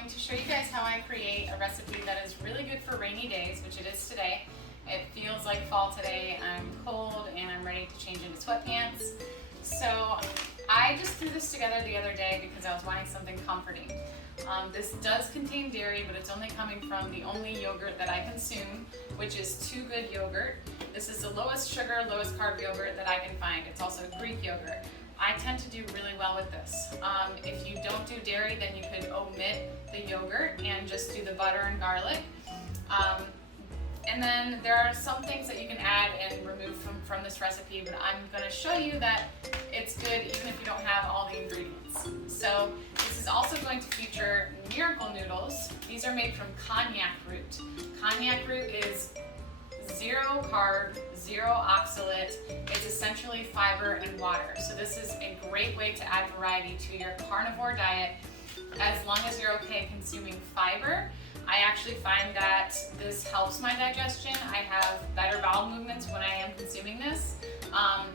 going to show you guys how I create a recipe that is really good for rainy days, which it is today. It feels like fall today. I'm cold and I'm ready to change into sweatpants. So I just threw this together the other day because I was wanting something comforting. This does contain dairy, but it's only coming from the only yogurt that I consume, which is Too Good yogurt. This is the lowest sugar, lowest carb yogurt that I can find. It's also Greek yogurt. I tend to do really well with this. If you don't do dairy, then you could omit the yogurt and just do the butter and garlic. And then there are some things that you can add and remove from this recipe, but I'm going to show you that it's good even if you don't have all the ingredients. So this is also going to feature miracle noodles. These are made from cognac root. Cognac root is zero carb, zero oxalate. It's essentially fiber and water. So this is a great way to add variety to your carnivore diet as long as you're okay consuming fiber. I actually find that this helps my digestion. I have better bowel movements when I am consuming this.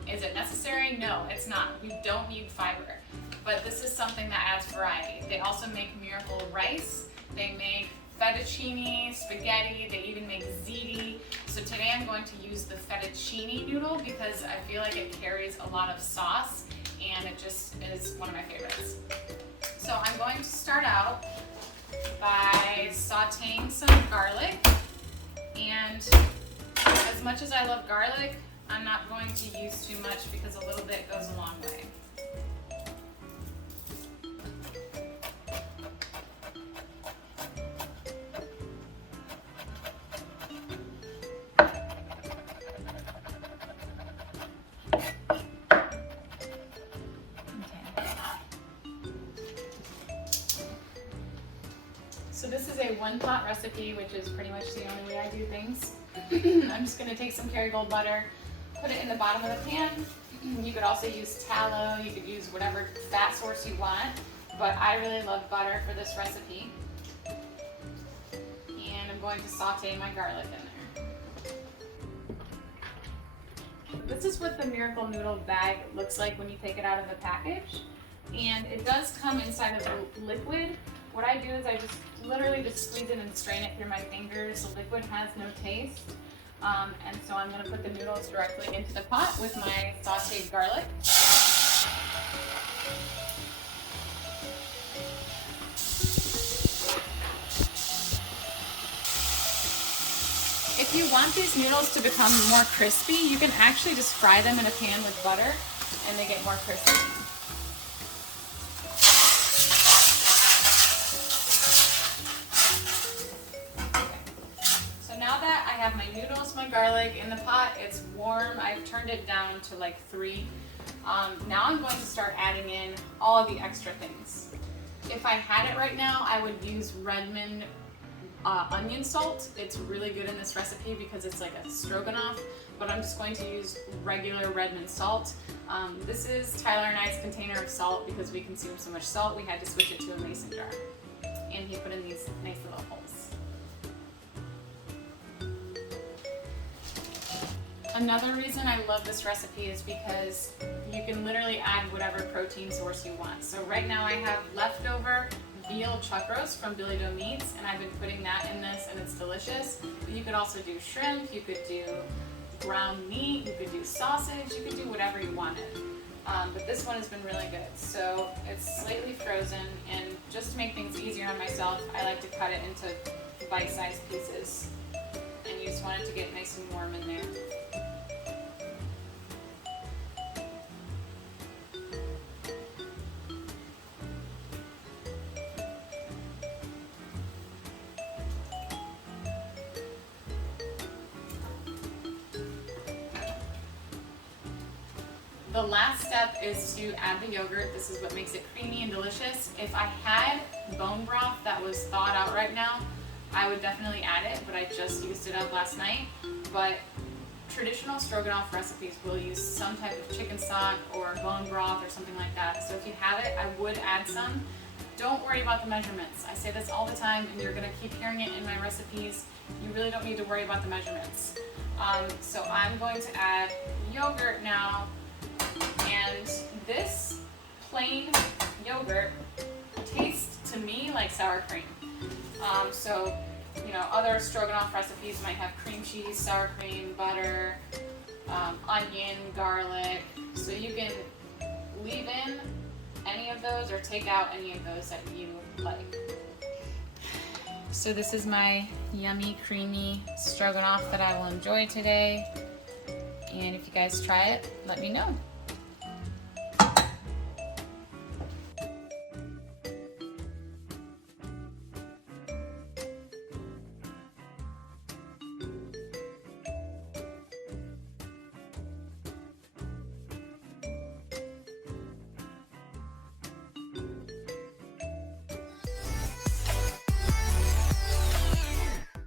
Is it necessary? No, it's not. We don't need fiber. But this is something that adds variety. They also make miracle rice. They make fettuccine, spaghetti. They even make ziti. So today I'm going to use the fettuccine noodle because I feel like it carries a lot of sauce and it just is one of my favorites. So I'm going to start out by sauteing some garlic, and as much as I love garlic, I'm not going to use too much because a little bit goes a long way. So this is a one-pot recipe, which is pretty much the only way I do things. I'm just going to take some Kerrygold butter, put it in the bottom of the pan. You could also use tallow, you could use whatever fat source you want, but I really love butter for this recipe. And I'm going to saute my garlic in there. This is what the Miracle Noodle bag looks like when you take it out of the package. And it does come inside of a liquid. What I do is I just literally just squeeze it and strain it through my fingers. The liquid has no taste. And so I'm going to put the noodles directly into the pot with my sauteed garlic. If you want these noodles to become more crispy, you can actually just fry them in a pan with butter and they get more crispy. I have my noodles, my garlic in the pot. It's warm. I've turned it down to like 3. Now I'm going to start adding in all of the extra things. If I had it right now, I would use Redmond onion salt. It's really good in this recipe because it's like a stroganoff, but I'm just going to use regular Redmond salt. This is Tyler and I's container of salt because we consume so much salt, we had to switch it to a mason jar. And he put in these nice little holes. Another reason I love this recipe is because you can literally add whatever protein source you want. So right now I have leftover veal chuck roast from Billy Doe Meats, and I've been putting that in this, and it's delicious. But you could also do shrimp, you could do ground meat, you could do sausage, you could do whatever you wanted. But this one has been really good. So it's slightly frozen, and just to make things easier on myself, I like to cut it into bite-sized pieces. And you just want it to get nice and warm in there. The last step is to add the yogurt. This is what makes it creamy and delicious. If I had bone broth that was thawed out right now, I would definitely add it, but I just used it up last night. But traditional stroganoff recipes will use some type of chicken stock or bone broth or something like that. So if you have it, I would add some. Don't worry about the measurements. I say this all the time, and you're gonna keep hearing it in my recipes. You really don't need to worry about the measurements. So I'm going to add yogurt now. And this plain yogurt tastes to to me like sour cream. So, you know, other stroganoff recipes might have cream cheese, sour cream, butter, onion, garlic. So you can leave in any of those or take out any of those that you like. So this is my yummy, creamy stroganoff that I will enjoy today. And if you guys try it, let me know.